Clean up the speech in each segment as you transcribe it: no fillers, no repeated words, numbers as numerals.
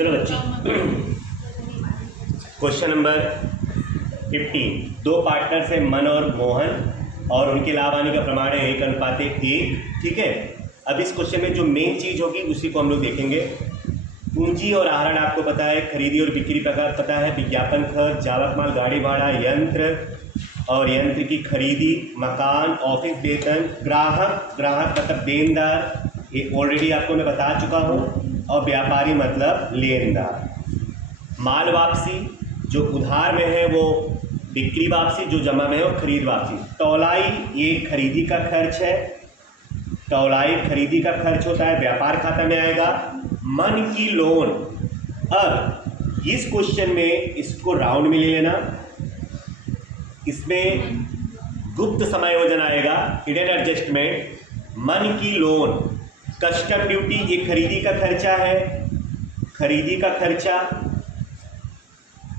चलो बच्चे, question number 15। दो पार्टनर्स हैं मन और मोहन और उनके लाभ आने का प्रमाण है 1:1। ठीक है, अब इस क्वेश्चन में जो मेन चीज होगी उसी को हम लोग देखेंगे। पूंजी और आहरण आपको पता है, खरीदी और बिक्री प्रकार पता है, विज्ञापन खर्च, जावक माल, गाड़ी भाड़ा, यंत्र और यंत्र की खरीदी, मकान, ऑफिस वेतन, ग्राहक मतलब देनदार, ये ऑलरेडी आपको मैं बता चुका हूँ, और व्यापारी मतलब लेनदार। माल वापसी जो उधार में है वो बिक्री वापसी, जो जमा में है वो खरीद वापसी। तौलाई ये खरीदी का खर्च है, तौलाई खरीदी का खर्च होता है, व्यापार खाता में आएगा। मन की लोन, अब इस क्वेश्चन में इसको राउंड में ले लेना, इसमें गुप्त समायोजन आएगा, हिडन एडजस्टमेंट। मन की लोन, कस्टम ड्यूटी ये खरीदी का खर्चा है, खरीदी का खर्चा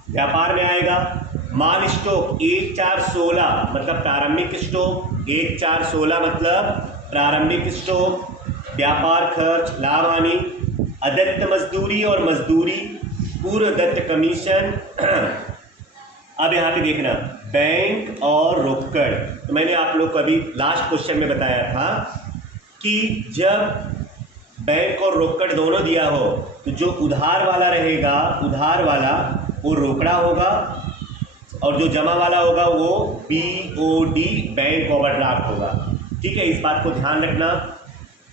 व्यापार में आएगा। माल स्टॉक 1416 मतलब प्रारंभिक स्टॉक, 1416 मतलब प्रारंभिक स्टॉक, व्यापार खर्च, लाभ हानि। अदत्त मजदूरी और मजदूरी, पूर्व दत्त कमीशन। अब यहाँ पे देखना बैंक और रोकड़, तो मैंने आप लोग को अभी लास्ट क्वेश्चन में बताया था कि जब बैंक और रोकड़ दोनों दिया हो तो जो उधार वाला रहेगा, उधार वाला वो रोकड़ा होगा, और जो जमा वाला होगा वो BOD बैंक ओवरड्राफ्ट होगा। ठीक है, इस बात को ध्यान रखना।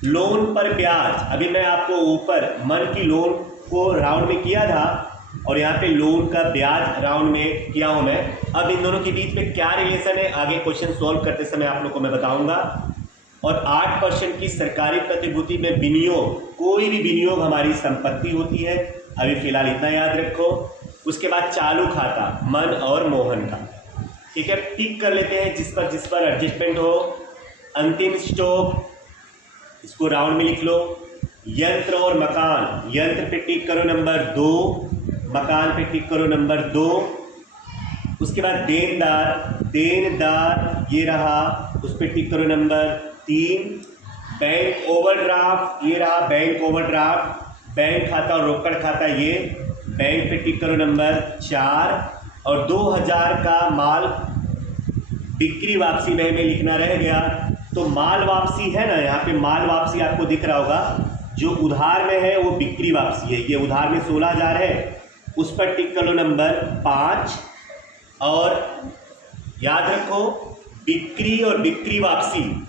लोन पर ब्याज, अभी मैं आपको ऊपर मन की लोन को राउंड में किया था और यहाँ पे लोन का ब्याज राउंड में किया हूँ मैं। अब इन दोनों के बीच में क्या रिलेशन है आगे क्वेश्चन सॉल्व करते समय आप लोग को मैं बताऊंगा। और 8% की सरकारी प्रतिभूति में विनियोग, कोई भी विनियोग हमारी संपत्ति होती है, अभी फिलहाल इतना याद रखो। उसके बाद चालू खाता मन और मोहन का। ठीक है, टिक कर लेते हैं जिस पर एडजस्टमेंट हो। अंतिम स्टॉक, इसको राउंड में लिख लो। यंत्र और मकान, यंत्र पे टिक करो नंबर 2, मकान पे टिक करो नंबर 2। उसके बाद देनदार, देनदार ये रहा, उस पर टिक करो नंबर 3। बैंक ओवरड्राफ्ट ये रहा, बैंक ओवरड्राफ्ट। बैंक खाता और रोकड़ खाता ये, बैंक पे टिक करो नंबर 4। और 2000 का माल बिक्री वापसी में लिखना रह गया, तो माल वापसी है ना, यहाँ पे माल वापसी आपको दिख रहा होगा, जो उधार में है वो बिक्री वापसी है। ये उधार में 16,000 है, उस पर टिक करो नंबर 5। और याद रखो बिक्री और बिक्री वापसी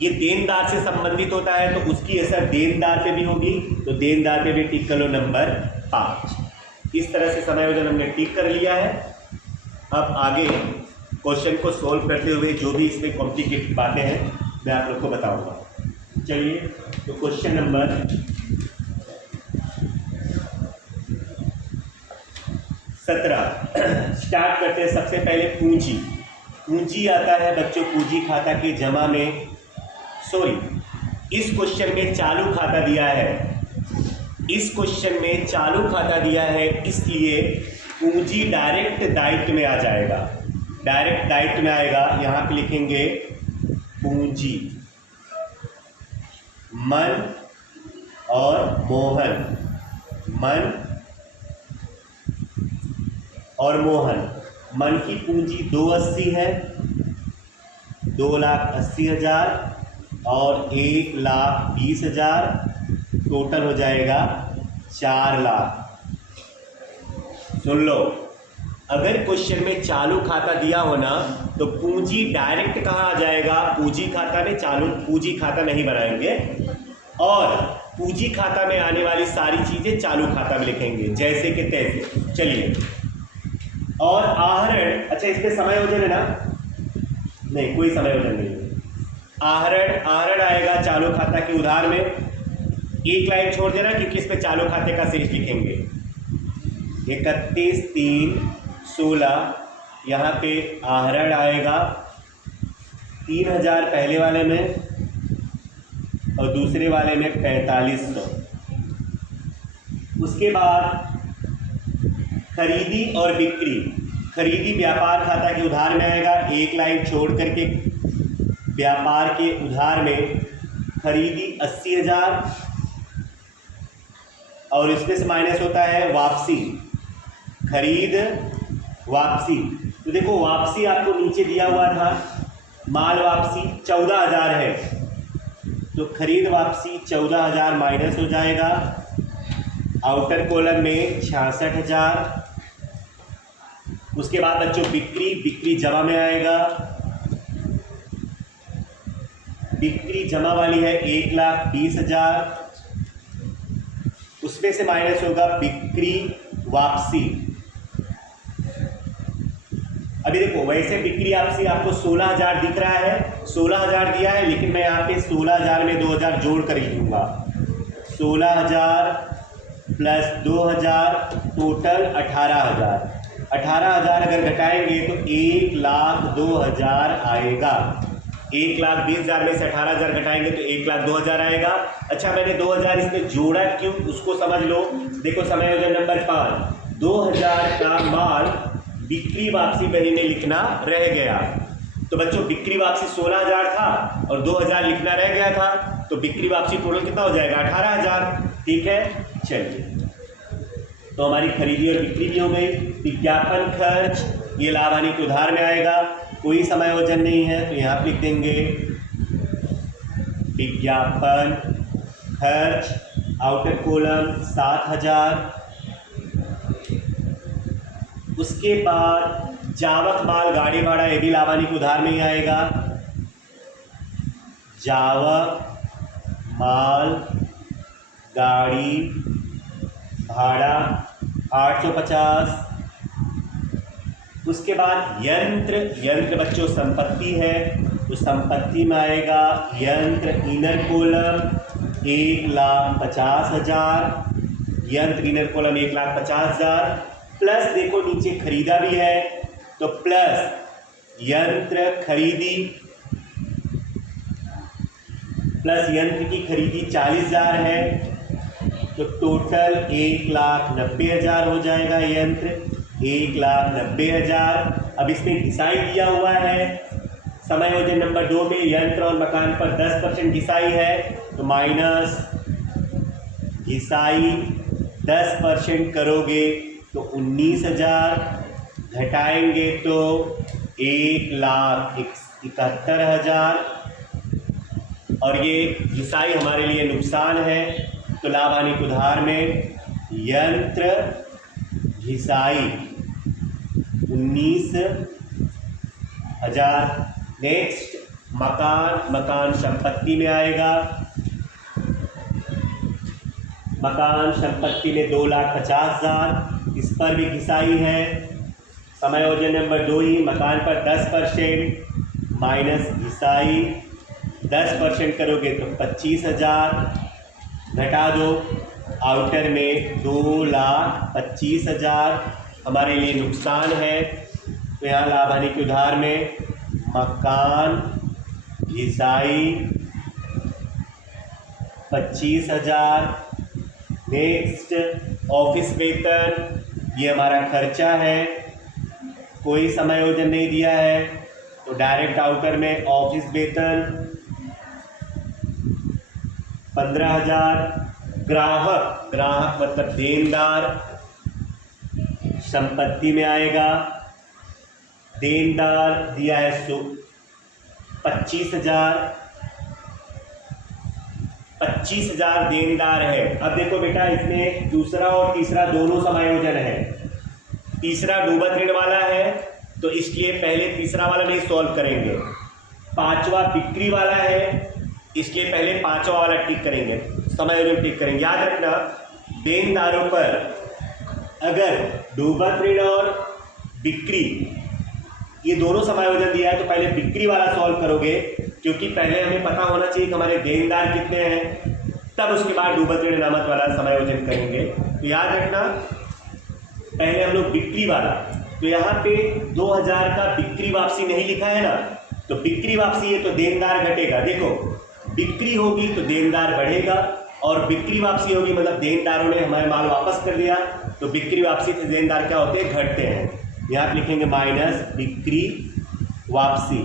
ये देनदार से संबंधित होता है, तो उसकी असर देनदार पे भी होगी, तो देनदार पे भी टिक कर लो नंबर 5। इस तरह से समायोजन हमने टिक कर लिया है। अब आगे क्वेश्चन को सोल्व करते हुए जो भी इसमें कॉम्प्लिकेटेड बातें हैं मैं आप लोग को बताऊंगा। चलिए, तो क्वेश्चन नंबर 17 स्टार्ट करते हैं। सबसे पहले पूंजी, पूंजी आता है बच्चों पूंजी खाता के जमा में, सॉरी इस क्वेश्चन में चालू खाता दिया है, इस क्वेश्चन में चालू खाता दिया है, इसलिए पूंजी डायरेक्ट दायित्व में आ जाएगा, डायरेक्ट दायित्व में आएगा। यहां पे लिखेंगे पूंजी मन और मोहन, मन और मोहन। मन की पूंजी 280 है, 2,80,000 और 1,20,000, टोटल हो जाएगा 4 लाख। सुन लो, अगर क्वेश्चन में चालू खाता दिया हो ना तो पूंजी डायरेक्ट कहाँ आ जाएगा, पूंजी खाता में, चालू पूंजी खाता नहीं बनाएंगे, और पूंजी खाता में आने वाली सारी चीजें चालू खाता में लिखेंगे जैसे कि तैसे। चलिए, और आहरण, अच्छा इस पे समायोजन है ना, नहीं कोई समायोजन नहीं है। आहरण, आहरण आएगा चालू खाता के उधार में, एक लाइन छोड़ देना क्योंकि इस पे चालू खाते का शेष लिखेंगे। 31/3/16 यहाँ पे आहरण आएगा 3,000 पहले वाले में और दूसरे वाले में 4500। उसके बाद खरीदी और बिक्री, खरीदी व्यापार खाता के उधार में आएगा, एक लाइन छोड़ करके व्यापार के उधार में खरीदी 80,000 और इसमें से माइनस होता है वापसी, खरीद वापसी। तो देखो वापसी आपको नीचे दिया हुआ था, माल वापसी 14,000 है, तो खरीद वापसी 14,000 माइनस हो जाएगा। आउटर कॉलम में 66,000। उसके बाद बच्चों बिक्री जमा में आएगा। बिक्री जमा वाली है 1,20,000, उसमें से माइनस होगा बिक्री वापसी। अभी देखो वैसे बिक्री वापसी आपको 16,000 दिख रहा है, 16,000 दिया है, लेकिन मैं यहाँ पे 16,000 में 2,000 जोड़ कर ही दूंगा। 16,000 प्लस 2,000 टोटल 18,000। 18,000 अगर घटाएंगे तो 1,02,000 आएगा। 1,20,000 में से 18,000 घटाएंगे तो 1,02,000 आएगा। अच्छा मैंने 2,000 इसमें जोड़ा क्यों, उसको समझ लो। देखो समायोजन नंबर 5, 2,000 का माल बिक्री वापसी महीने लिखना रह गया। तो बच्चों बिक्री वापसी 16,000 था और 2,000 लिखना रह गया था, तो बिक्री वापसी टोटल कितना हो जाएगा 18,000। ठीक है, चलिए तो हमारी खरीदी और बिक्री भी हो गई। विज्ञापन खर्च ये लाभ हानि के उधार में आएगा, कोई समायोजन नहीं है तो यहाँ लिख देंगे विज्ञापन खर्च, आउटर कॉलम 7,000। उसके बाद जावक माल गाड़ी भाड़ा ये भी लाभ हानि के उधार में ही आएगा। जावक माल गाड़ी भाड़ा 850। उसके बाद यंत्र बच्चों संपत्ति है, तो संपत्ति में आएगा यंत्र इनर कॉलम 1,50,000। यंत्र इनर कॉलम 1,50,000 प्लस देखो नीचे खरीदा भी है, तो प्लस यंत्र खरीदी प्लस यंत्र की खरीदी 40,000 है, तो टोटल 1,90,000 हो जाएगा। यंत्र 1,90,000। अब इसमें घिसाई दिया हुआ है समायोजन नंबर 2 में, यंत्र और मकान पर 10% घिसाई है, तो माइनस घिसाई 10% करोगे तो 19,000, घटाएंगे तो 1,71,000। और ये घिसाई हमारे लिए नुकसान है, तो लाभ हानि के उधार में यंत्र घिसाई 19,000। नेक्स्ट मकान संपत्ति में आएगा। मकान संपत्ति में 2,50,000, इस पर भी घिसाई है। समायोजन नंबर 2 ही, मकान पर 10% माइनस घिसाई 10% करोगे तो 25,000, घटा दो आउटर में 2,25,000 हमारे लिए नुकसान है, तो यहाँ लाभ हानि के उधार में मकान घिसाई 25,000। नेक्स्ट ऑफिस वेतन, ये हमारा खर्चा है, कोई समायोजन नहीं दिया है, तो डायरेक्ट आउटर में ऑफिस वेतन 15,000। ग्राहक मतलब देनदार संपत्ति में आएगा। देनदार दिया है 25,000। 25,000 देनदार है। अब देखो बेटा इसमें दूसरा और तीसरा दोनों समायोजन है। तीसरा डूबत ऋण वाला है, तो इसलिए पहले तीसरा वाला नहीं सॉल्व करेंगे। पांचवा बिक्री वाला है, इसलिए पहले पांचवा वाला टिक करेंगे, समायोजन टिक करेंगे। याद रखना देनदारों पर अगर डूबत ऋण और बिक्री ये दोनों समायोजन दिया है, तो पहले बिक्री वाला सॉल्व करोगे, क्योंकि पहले हमें पता होना चाहिए कि हमारे देनदार कितने हैं, तब उसके बाद डूबत ऋण अनामत वाला समायोजन करेंगे। तो याद रखना पहले हम लोग बिक्री वाला, तो यहाँ पे 2,000 का बिक्री वापसी नहीं लिखा है ना, तो बिक्री वापसी है तो देनदार घटेगा। देखो बिक्री होगी तो देनदार बढ़ेगा, और बिक्री वापसी होगी मतलब देनदारों ने हमारे माल वापस कर दिया, तो बिक्री वापसी से देनदार क्या होते हैं, घटते हैं। यहाँ लिखेंगे माइनस बिक्री वापसी।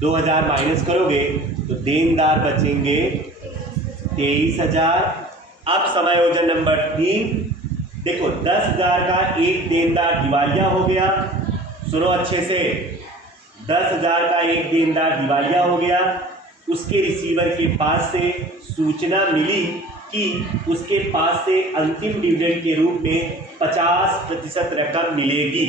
2,000 माइनस करोगे तो देनदार बचेंगे 23,000, अब समायोजन नंबर 3, देखो 10,000 का एक देनदार दिवालिया हो गया। सुनो अच्छे से, 10,000 का एक देनदार दिवालिया हो गया। उसके रिसीवर के पास से सूचना मिली कि उसके पास से अंतिम डिविडेंड के रूप में 50% रकम मिलेगी।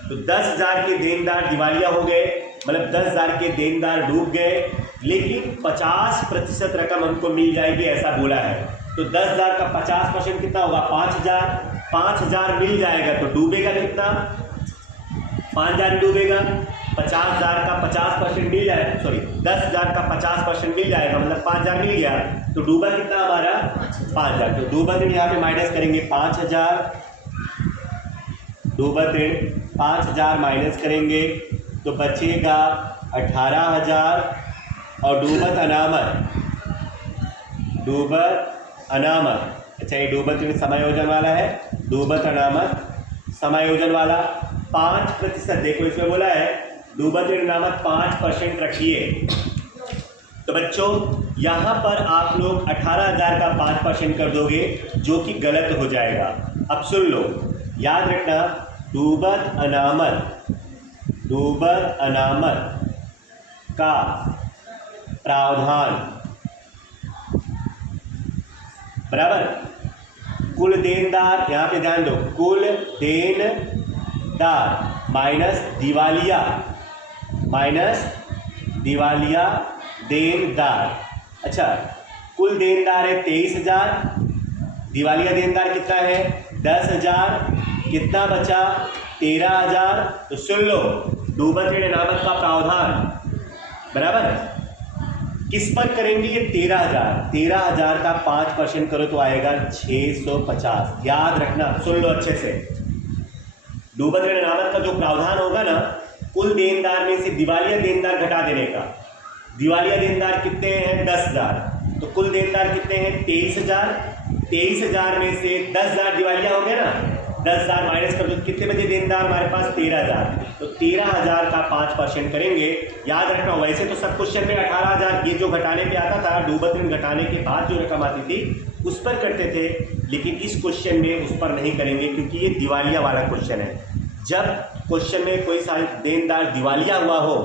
तो 10,000 के देनदार दिवालिया हो गए, मतलब 10,000 के देनदार डूब गए, लेकिन 50% रकम हमको मिल जाएगी ऐसा बोला है। तो 10,000 का 50% कितना होगा? 5,000। 5,000 मिल जाएगा तो डूबेगा कितना? 5,000 डूबेगा। 50,000 का 50% मिल जाएगा, सॉरी 10,000 का 50% मिल जाएगा, मतलब 5,000 मिल गया। तो डूबा कितना हमारा? 5,000। तो डूबा ऋण यहाँ पे माइनस करेंगे 5,000, डूबा ऋण 5,000 माइनस करेंगे तो बचेगा 18,000। और डूबत अनामत, डूबत अनामत, अच्छा ये डूबत ऋण समायोजन वाला है, डूबत अनामत समायोजन वाला 5%। देखो इसमें बोला है डूबत ऋण अनामत 5% रखिए। तो बच्चों यहाँ पर आप लोग 18,000 का 5% कर दोगे, जो कि गलत हो जाएगा। अब सुन लो, याद रखना, डूबत अनामत का प्रावधान बराबर कुल देनदार, यहाँ पे ध्यान दो, कुल देनदार माइनस दिवालिया देनदार। अच्छा, कुल देनदार है 23,000, दिवालिया देनदार कितना है? 10,000, कितना बचा? 13,000। तो सुन लो, डूबत ऋण अनामत का प्रावधान बराबर किस पर करेंगे? ये 13,000 का 5% करो तो आएगा 650। याद रखना, सुन लो अच्छे से, डूबत ऋण अनामत का जो प्रावधान होगा ना, कुल देनदार में से दिवालिया देनदार घटा देने का। दिवालिया देनदार कितने हैं? 10,000। तो कुल देनदार कितने हैं? 23,000। 23,000 में से 10,000 दिवालिया हो गया ना, 10,000 माइनस कर दो, कितने बचे देनदार हमारे पास? 13,000। तो 13,000 का 5% करेंगे। याद रखना, वैसे तो सब क्वेश्चन में 18,000 ये जो घटाने पे आता था, डूबत ऋण घटाने के बाद जो रकम आती थी उस पर करते थे, लेकिन इस क्वेश्चन में उस पर नहीं करेंगे क्योंकि ये दिवालिया वाला क्वेश्चन है। जब क्वेश्चन में कोई सा देनदार दिवालिया हुआ हो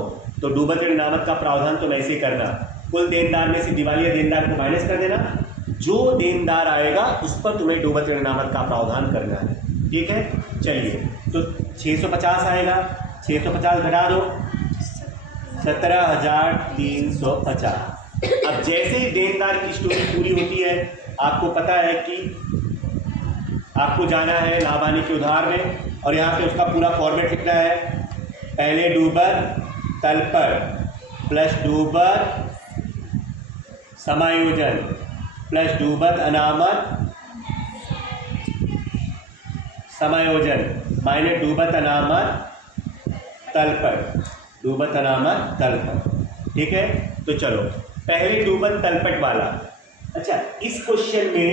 तो डूबत ऋण अनामत का प्रावधान तो वैसे करना, कुल देनदार में से दिवालिया देनदार को माइनस कर देना, जो देनदार आएगा उस पर तुम्हें डूबत ऋण अनामत का प्रावधान करना है। ठीक है, चलिए, तो 650 आएगा, 650 घटा दो, 17,350। अब जैसे ही देनदार की स्टोरी पूरी होती है, आपको पता है कि आपको जाना है लाभ हानि के उधार में, और यहाँ पे उसका पूरा फॉर्मेट लिखना है। पहले डूबत तलपट प्लस डूबत समायोजन प्लस डूबत अनामत समायोजन माइनस डूबत अनामत तलपट, डूबत अनामत तलपट। ठीक है, तो चलो पहले डूबत तलपट वाला। अच्छा, इस क्वेश्चन में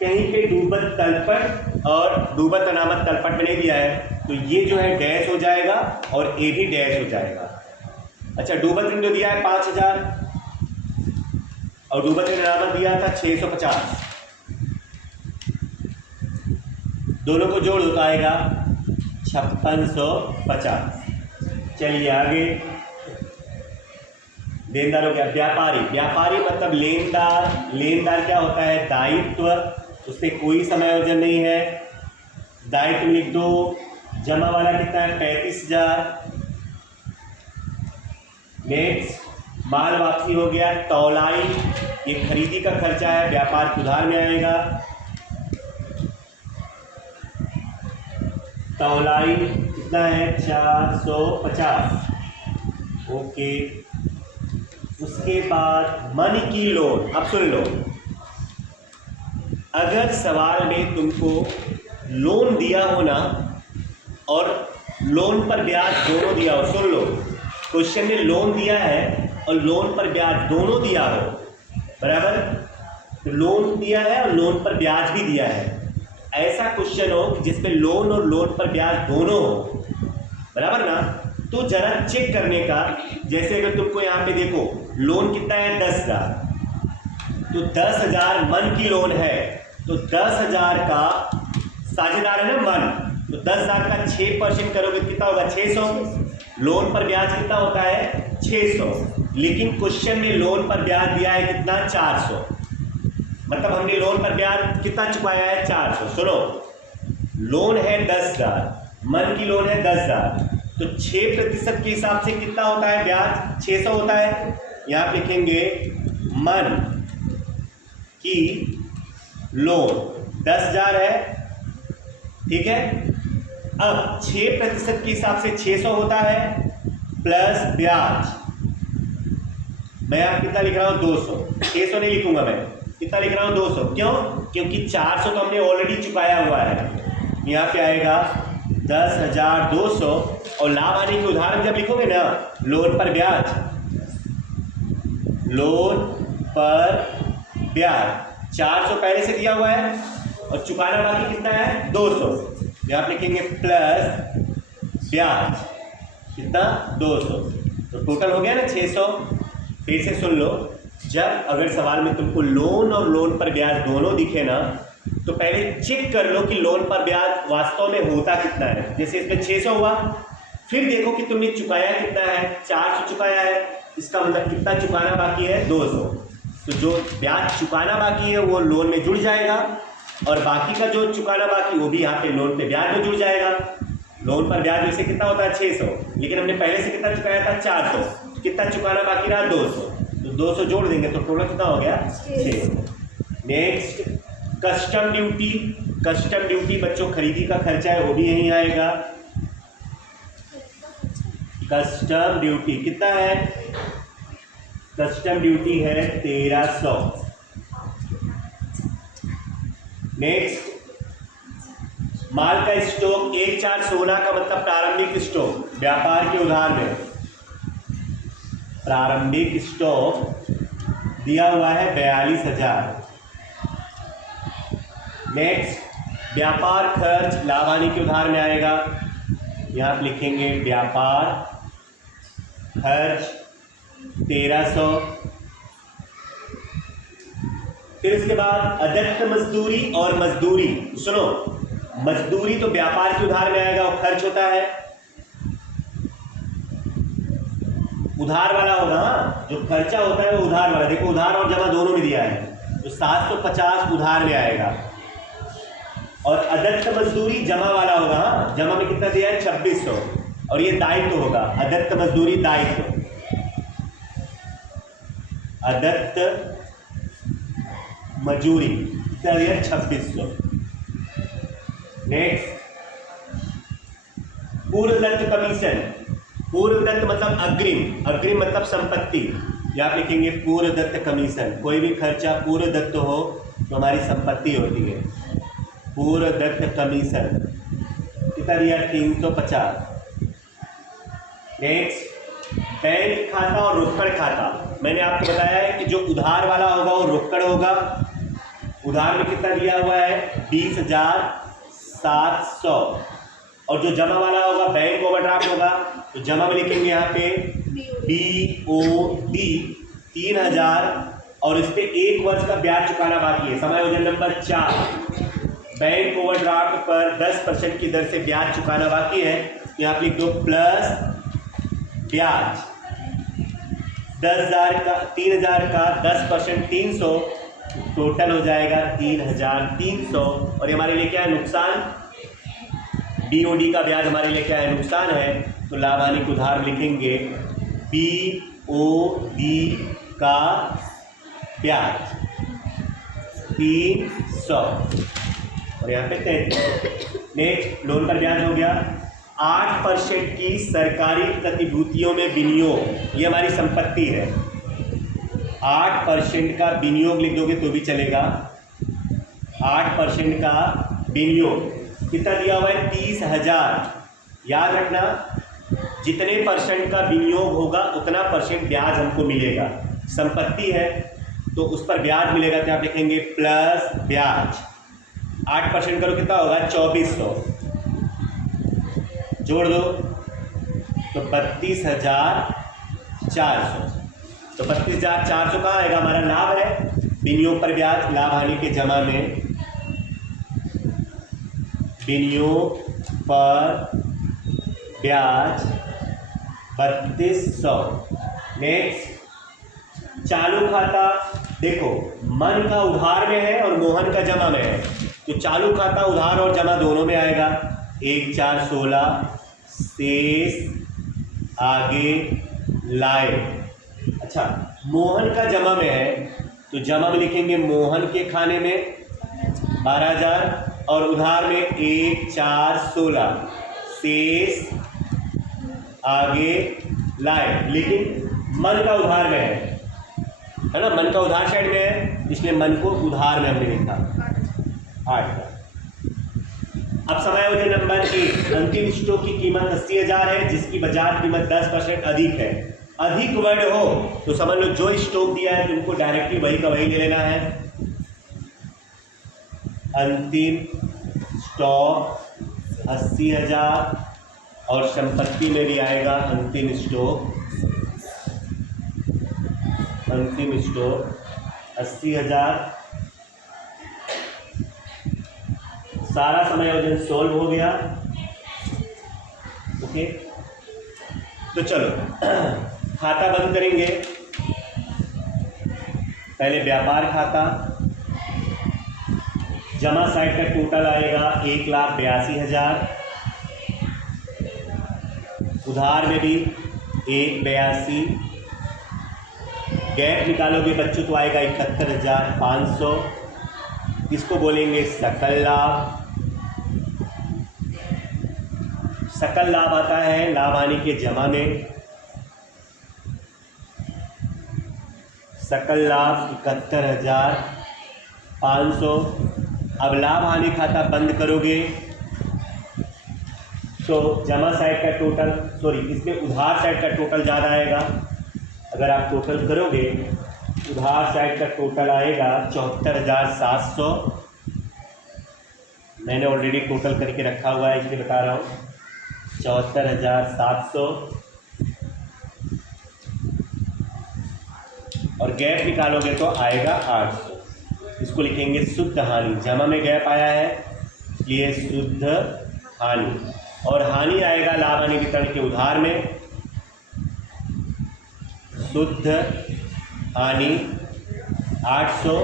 कहीं पे डूबत तलपट और डूबत अनामत तलपट में नहीं दिया है, तो ये जो है डैश हो जाएगा और ये भी डैश हो जाएगा। अच्छा, डूबत ऋण जो दिया है 5,000 और डूबत ऋण अनामत दिया था 650, दोनों को जोड़ होता आएगा 5650। चलिए आगे, देनदार हो गया। व्यापारी, व्यापारी मतलब लेनदार। लेनदार क्या होता है? दायित्व, उससे कोई समायोजन नहीं है, दायित्व लिख दो। जमा वाला कितना है? 35,000। नेक्स्ट, माल वापसी हो गया। तौलाई, ये खरीदी का खर्चा है, व्यापार के उधार में आएगा। तौलाई कितना है? 450। ओके, उसके बाद मनी की लोन। अब सुन लो, अगर सवाल में तुमको लोन दिया हो ना और लोन पर ब्याज दोनों दिया हो, सुन लो, क्वेश्चन में लोन दिया है और लोन पर ब्याज दोनों दिया हो, बराबर, तो लोन दिया है और लोन पर ब्याज भी दिया है, ऐसा क्वेश्चन हो जिसमें लोन और लोन पर ब्याज दोनों हो, बराबर ना, तो जरा चेक करने का। जैसे अगर तुमको यहाँ पे देखो लोन कितना है? 10,000, तो 10,000 मन की लोन है, तो 10,000 का साझेदार है ना मन, तो 10,000 का 6% करोगे कितना होगा 600। लोन पर ब्याज कितना होता है 600, लेकिन क्वेश्चन में लोन पर ब्याज दिया है कितना 400, मतलब हमने लोन पर ब्याज कितना चुकाया है 400। सुनो, लोन है 10,000, मन की लोन है 10,000, तो 6% के हिसाब से कितना होता है ब्याज 600 होता है। यहां लिखेंगे मन की लोन 10,000 है, ठीक है। अब 6% के हिसाब से 600 होता है प्लस ब्याज, मैं आप कितना लिख रहा हूं 200, 600 नहीं लिखूंगा मैं, कितना लिख रहा हूं 200, क्यों, क्योंकि 400 तो हमने ऑलरेडी चुकाया हुआ है। यहां पे आएगा 10,200, और लाभ हानि के उदाहरण जब लिखोगे ना, लोन पर ब्याज, लोन पर ब्याज 400 पहले से दिया हुआ है और चुकाना बाकी कितना है 200, यहां लिखेंगे प्लस ब्याज कितना 200, तो टोटल हो गया ना 600। फिर से सुन लो, जब अगर सवाल में तुमको लोन और लोन पर ब्याज दोनों दिखे ना, तो पहले चेक कर लो कि लोन पर ब्याज वास्तव में होता कितना है। जैसे इसमें 600 हुआ, फिर देखो कि तुमने चुकाया कितना है 400 चुकाया है, इसका मतलब कितना चुकाना बाकी है 200, तो जो ब्याज चुकाना बाकी है वो लोन में जुड़ जाएगा, और बाकी का जो चुकाना बाकी वो भी यहाँ पे लोन पे ब्याज में जुड़ जाएगा। लोन पर ब्याज वैसे कितना होता है 600, लेकिन हमने पहले से कितना चुकाया था 400, कितना चुकाना बाकी रहा 200, तो 200 जोड़ देंगे तो टोटल कितना हो गया 600। Next custom duty, custom duty बच्चों खरीदी का खर्चा है वो भी यहीं आएगा। कस्टम ड्यूटी कितना है, कस्टम ड्यूटी है 1300। नेक्स्ट माल का स्टॉक 1416 का मतलब प्रारंभिक स्टॉक, व्यापार के उधार में प्रारंभिक स्टॉक दिया हुआ है 42,000। नेक्स्ट व्यापार खर्च लाभ हानि के उधार में आएगा, यहां पे लिखेंगे व्यापार खर्च 1300। फिर इसके बाद अदत्त मजदूरी और मजदूरी, सुनो मजदूरी तो व्यापार के उधार में आएगा और खर्च होता है उधार वाला होगा, जो खर्चा होता है वो उधार वाला, देखो उधार और जमा दोनों में दिया है, तो 750 उधार में आएगा, और अदत्त मजदूरी जमा वाला होगा, जमा में कितना दिया है 2600, और ये दायित्व होगा, अदत्त मजदूरी दायित्व, अदत्त मजूरी कितना दिया 2600। नेक्स्ट पूर्व दत्त कमीशन, पूर्व दत्त मतलब अग्रिम, अग्रिम मतलब संपत्ति, या आप लिखेंगे पूर्व दत्त कमीशन, कोई भी खर्चा पूर्व दत्त हो तो हमारी संपत्ति होती है। पूर्व दत्त कमीशन कितना दिया 350। नेक्स्ट बैंक खाता और रोकड़ खाता, मैंने आपको बताया है कि जो उधार वाला होगा वो रोकड़ होगा, उधार में कितना दिया हुआ है 20,700, और जो जमा वाला होगा बैंक ओवरड्राफ्ट होगा, तो जमा में लिखेंगे यहाँ पे BOD 3,000, और इस पे 1 वर्ष का ब्याज चुकाना बाकी है। समायोजन नंबर 4, बैंक ओवरड्राफ्ट पर 10% की दर से ब्याज चुकाना बाकी है, यहाँ पे लिख दो प्लस ब्याज 10,000 का 3,000 का 10% 300, टोटल हो जाएगा 3,300, और ये हमारे लिए क्या है नुकसान, BOD का ब्याज हमारे लिए क्या है नुकसान है, तो लाभ हानि के उधार लिखेंगे BOD का ब्याज 300, और यहाँ पे 33। नेक्स्ट लोन पर ब्याज हो गया। 8% की सरकारी प्रतिभूतियों में विनियोग, ये हमारी संपत्ति है, 8% का विनियोग लिख दोगे तो भी चलेगा। 8% का विनियोग कितना दिया हुआ है 30,000, याद रखना जितने परसेंट का विनियोग होगा उतना परसेंट ब्याज हमको मिलेगा, संपत्ति है तो उस पर ब्याज मिलेगा, तो आप लिखेंगे प्लस ब्याज 8% करो कितना होगा 2400, जोड़ दो तो 32,400, तो 32,400 कहाँ आएगा हमारा लाभ है, विनियोग पर ब्याज लाभ हानि के जमा में विनियोग पर ब्याज 3200। नेक्स्ट चालू खाता, देखो मन का उधार में है और मोहन का जमा में है, तो चालू खाता उधार और जमा दोनों में आएगा। 1416 शेष आगे लाए। अच्छा, मोहन का जमा में है तो जमा में लिखेंगे मोहन के खाने में 12000 और उधार में 1416 शेष आगे लाए। लेकिन मन का उधार में है ना, मन का उधार साइड में है, इसलिए मन को उधार में हमने लिखा 8। अब समायोजन नंबर 1, अंतिम स्टॉक की कीमत 80,000 है जिसकी बाजार कीमत 10% अधिक है। अधिक वर्ड हो तो समझ लो जो स्टॉक दिया है तुमको डायरेक्टली वही का वही ले लेना है। अंतिम स्टॉक 80,000 और संपत्ति में भी आएगा अंतिम स्टॉक 80,000। सारा समायोजन सोल्व हो गया। ओके, तो चलो खाता बंद करेंगे। पहले व्यापार खाता, जमा साइड का टोटल आएगा 1,82,000, उधार में भी 1,82, गैप निकालोगे बच्चों तो आएगा 71,500। इसको बोलेंगे सकल लाभ। सकल लाभ आता है लाभ हानि के जमा में। सकल लाभ 71,500। अब लाभ हानि खाता बंद करोगे तो जमा साइड का टोटल, सॉरी इसमें उधार साइड का टोटल ज़्यादा आएगा। अगर आप टोटल करोगे उधार साइड का टोटल आएगा 74,700। मैंने ऑलरेडी टोटल करके रखा हुआ है इसलिए बता रहा हूँ 74,700। और गैप निकालोगे तो आएगा 800। इसको लिखेंगे शुद्ध हानि। जमा में गैप आया है ये शुद्ध हानि, और हानि आएगा लाभ हानि वितरण के उधार में। शुद्ध हानि 800।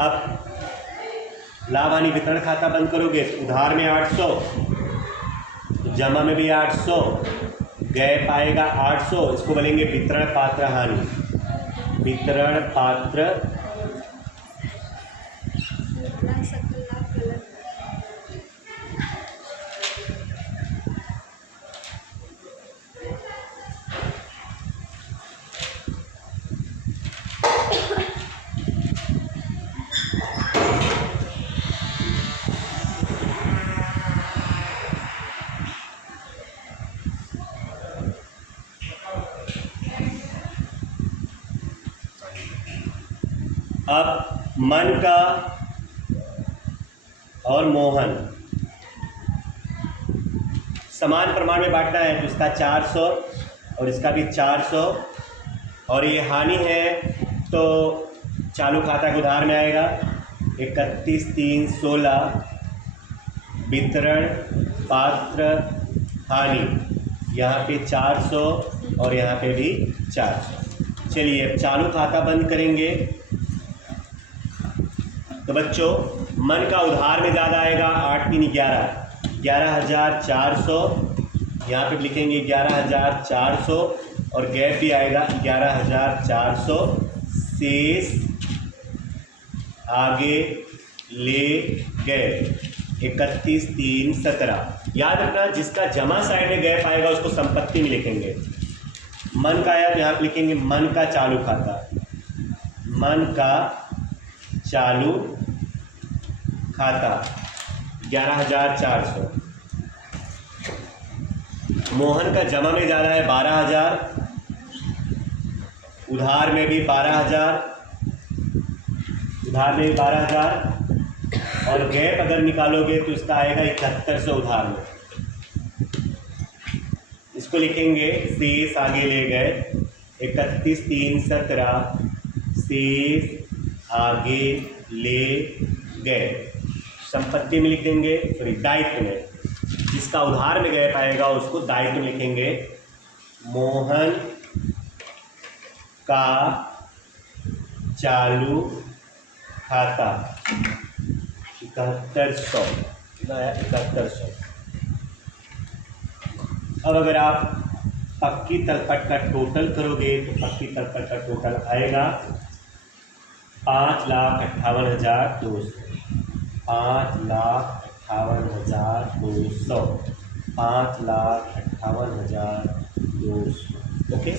अब लाभ हानि वितरण खाता बंद करोगे उधार में 800, जमा में भी 800, गैप आएगा 800। इसको बोलेंगे वितरण पात्र हानि। वितरण पात्र अब मन का और मोहन समान प्रमाण में बांटना है तो इसका 400 और इसका भी 400। और ये हानि है तो चालू खाता के उधार में आएगा 31,316। वितरण पात्र हानि यहाँ पे 400 और यहाँ पे भी 400। चलिए अब चालू खाता बंद करेंगे तो बच्चों मन का उधार में ज़्यादा आएगा 8 3 11,400। यहाँ पे लिखेंगे 11,400 और गैप भी आएगा 11,400। शेष आगे ले गए 31,317। याद रखना जिसका जमा साइड में गैप आएगा उसको संपत्ति में लिखेंगे। मन का आया तो यहाँ पे लिखेंगे मन का चालू खाता। मन का चालू खाता 11,400। मोहन का जमा में ज़्यादा है 12,000, उधार में भी 12,000, उधार में भी 12,000 और गैप अगर निकालोगे तो इसका आएगा 7100 उधार में। इसको लिखेंगे शेष आगे ले गए 31,317। शेष आगे ले गए संपत्ति में लिख देंगे, सॉरी दायित्व में, जिसका उधार में गए पाएगा उसको दायित्व में लिखेंगे। मोहन का चालू खाता 7100, कितना है 7100। अब अगर आप पक्की तलपट का टोटल करोगे तो पक्की तलपट का टोटल आएगा 5,58,200, 5,58,200, 5,58,200। ओके,